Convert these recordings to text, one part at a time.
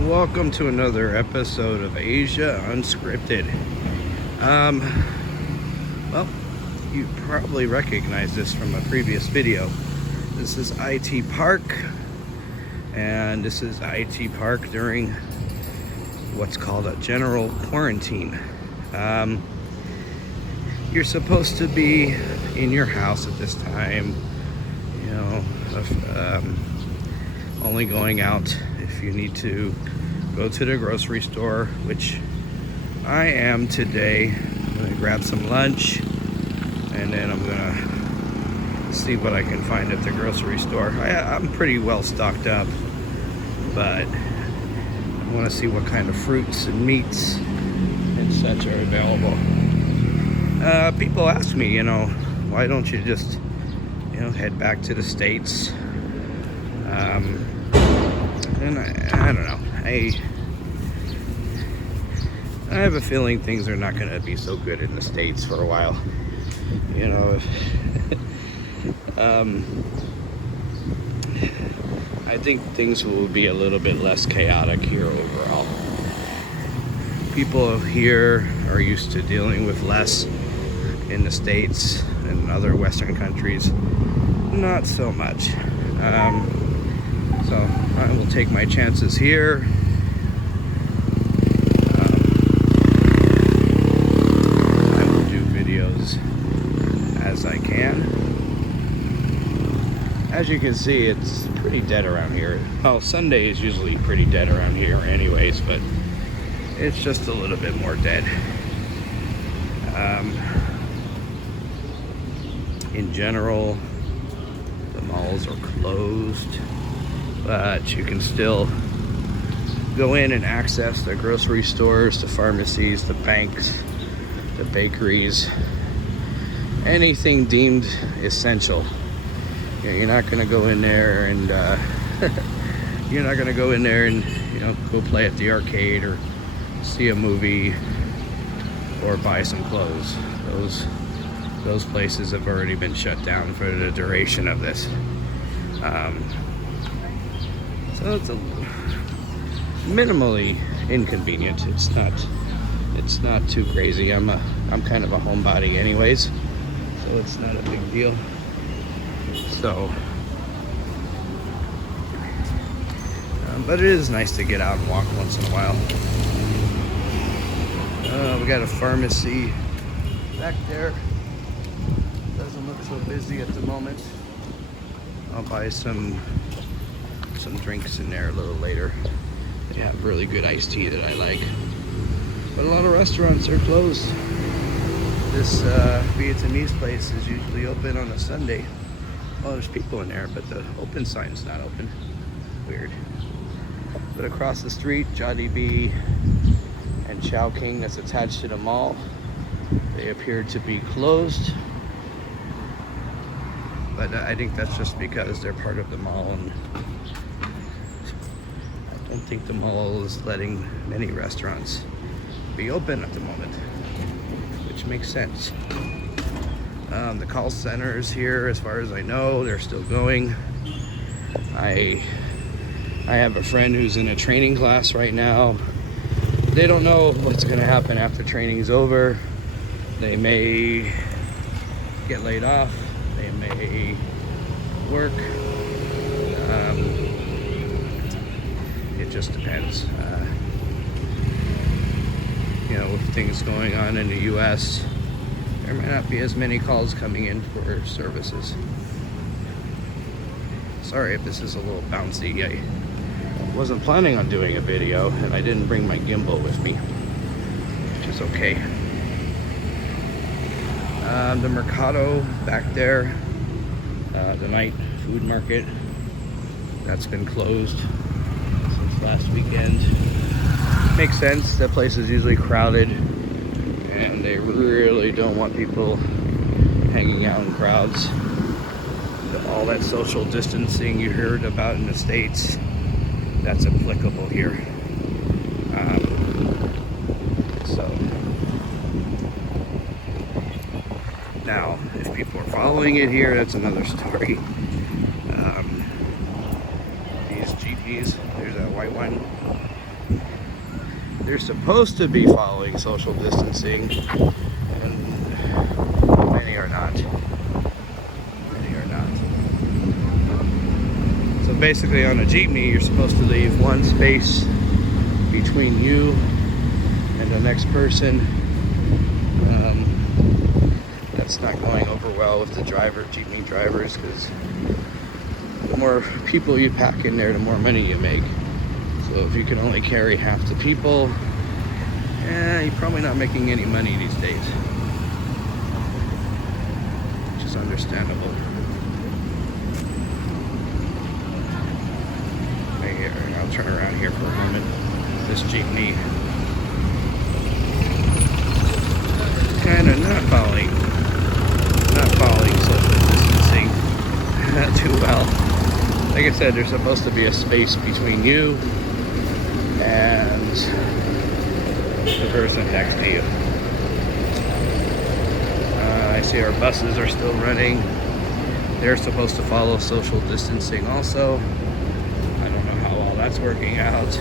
Welcome to another episode of Asia Unscripted. Well, you probably recognize this from a previous video. This is IT Park, and this is IT Park during what's called a general quarantine. You're supposed to be in your house at this time, you know, only going out if you need to go to the grocery store, which I am today. I'm gonna grab some lunch and then I'm gonna see what I can find at the grocery store. I'm pretty well stocked up, but I want to see what kind of fruits and meats and such are available. People ask me, why don't you just, head back to the States? And I don't know. I have a feeling things are not going to be so good in the States for a while. I think things will be a little bit less chaotic here overall. People here are used to dealing with less in the States and other Western countries. Not so much. So I will take my chances here. I will do videos as I can. As you can see, it's pretty dead around here. Well, Sunday is usually pretty dead around here anyways, but it's just a little bit more dead. In general, the malls are closed, but you can still go in and access the grocery stores, the pharmacies, the banks, the bakeries, anything deemed essential. You're not going to go in there and go play at the arcade or see a movie or buy some clothes. Those places have already been shut down for the duration of this. So it's a minimally inconvenient. It's not too crazy. I'm kind of a homebody anyways, so it's not a big deal. So, but it is nice to get out and walk once in a while. We got a pharmacy back there. Doesn't look so busy at the moment. I'll buy some drinks in there a little later. They have really good iced tea that I like. But a lot of restaurants are closed. This Vietnamese place is usually open on a Sunday. Well, there's people in there, but the open sign's not open. Weird. But across the street, Jollibee and Chowking that's attached to the mall, they appear to be closed. But I think that's just because they're part of the mall, and I don't think the mall is letting many restaurants be open at the moment, which makes sense. The call centers here, as far as I know, they're still going. I have a friend who's in a training class right now. They don't know what's going to happen after training's over. They may get laid off. They may work. It just depends. With things going on in the U.S., there might not be as many calls coming in for services. Sorry if this is a little bouncy. I wasn't planning on doing a video, and I didn't bring my gimbal with me, which is okay. The Mercado back there, the night food market, that's been closed since last weekend. Makes sense. That place is usually crowded, and they really don't want people hanging out in crowds. All that social distancing you heard about in the States, that's applicable here. Now, if people are following it here, that's another story. These Jeepies, there's that white one. They're supposed to be following social distancing, and many are not. Many are not. So basically on a jeepney, you're supposed to leave one space between you and the next person. That's not going over well with the jeepney drivers, because the more people you pack in there, the more money you make. So if you can only carry half the people, you're probably not making any money these days, which is understandable. Here, I'll turn around here for a moment. This jeepney kind of not following social distancing not too well. Like I said, there's supposed to be a space between you and the person next to you. I see our buses are still running. They're supposed to follow social distancing also. I don't know how all that's working out.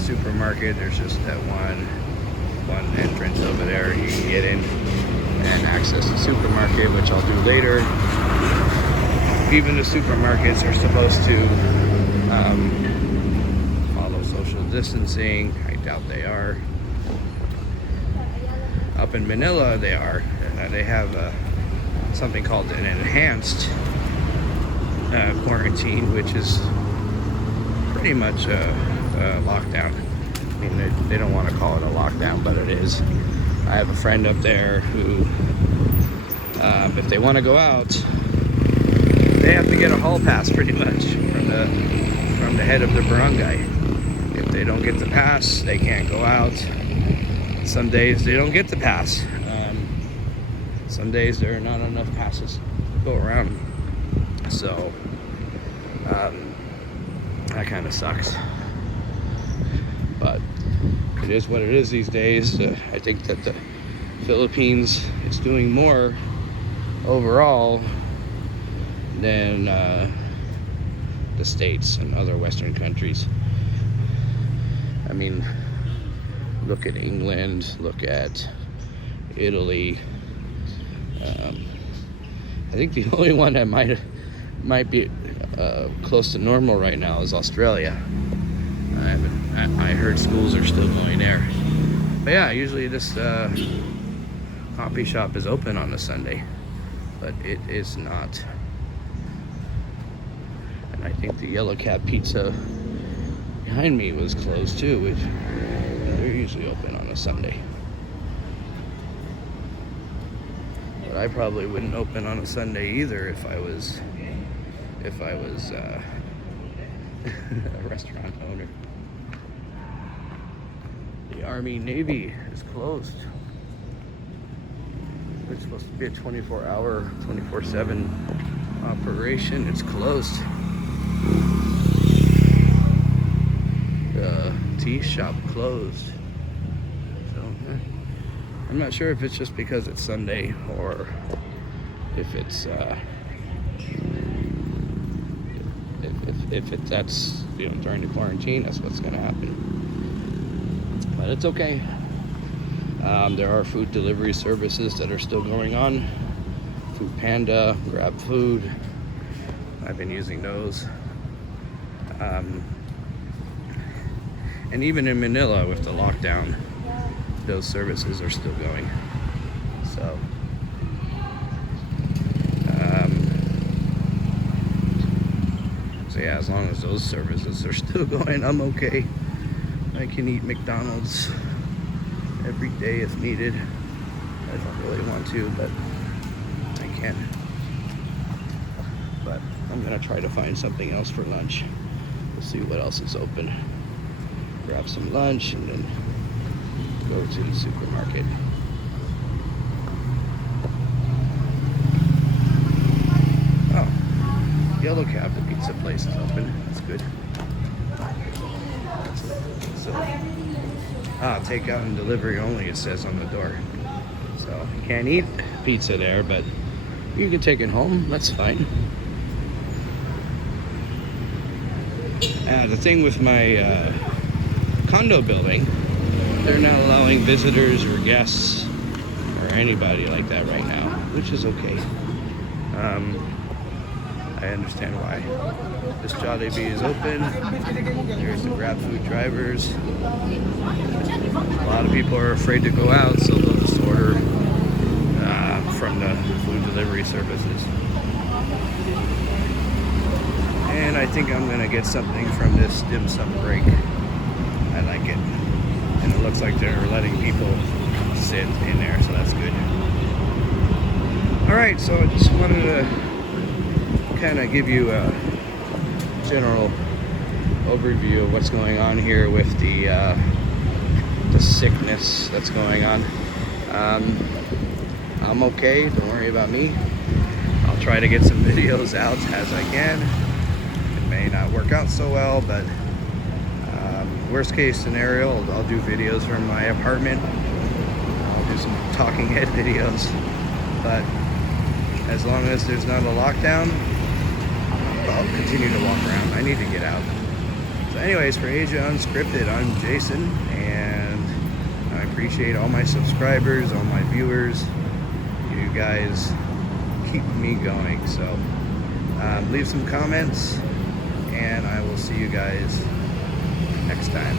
Supermarket, there's just that one entrance over there. You can get in and access the supermarket, which I'll do later. Even the supermarkets are supposed to follow social distancing. I doubt they are. Up in Manila, they are. They have something called an enhanced quarantine, which is pretty much lockdown. I mean, they don't want to call it a lockdown, but it is. I have a friend up there who, if they want to go out, they have to get a hall pass pretty much from the head of the barangay. If they don't get the pass, they can't go out. Some days they don't get the pass. Some days there are not enough passes to go around. So that kind of sucks. But it is what it is these days. I think that the Philippines is doing more overall than the States and other Western countries. I mean, look at England, look at Italy. I think the only one that might be close to normal right now is Australia. I heard schools are still going there. But yeah, usually this coffee shop is open on a Sunday, but it is not. And I think the Yellow Cat Pizza behind me was closed too. They're usually open on a Sunday. But I probably wouldn't open on a Sunday either if I was a restaurant owner. The Army Navy is closed. It's supposed to be a 24-hour, 24/7 operation. It's closed. The tea shop closed. So I'm not sure if it's just because it's Sunday or if it's that's during the quarantine, that's what's going to happen. But it's okay. There are food delivery services that are still going on. Food Panda, Grab Food. I've been using those. And even in Manila with the lockdown, those services are still going. So yeah, as long as those services are still going, I'm okay. I can eat McDonald's every day if needed. I don't really want to, but I can. But I'm gonna try to find something else for lunch. We'll see what else is open. Grab some lunch and then go to the supermarket. Oh, Yellow Cab, the pizza place is open. That's good. So, takeout and delivery only, it says on the door. So So you can't eat pizza there, but you can take it home. That's fine. The thing with my condo building, they're not allowing visitors or guests or anybody like that right now, which is okay. I understand why. This Jollibee is open. There's the Grab food drivers. A lot of people are afraid to go out, so they'll just order from the food delivery services. And I think I'm gonna get something from this dim sum break. I like it. And it looks like they're letting people sit in there, so that's good. Alright, so I just wanted to kind of give you a general overview of what's going on here with the sickness that's going on. I'm okay, don't worry about me. I'll try to get some videos out as I can. It may not work out so well, but worst case scenario, I'll do videos from my apartment. I'll do some talking head videos, but as long as there's not a lockdown, I'll continue to walk around. I need to get out. So anyways, for Asia Unscripted, I'm Jason, and I appreciate all my subscribers, all my viewers. You guys keep me going. So leave some comments, and I will see you guys next time.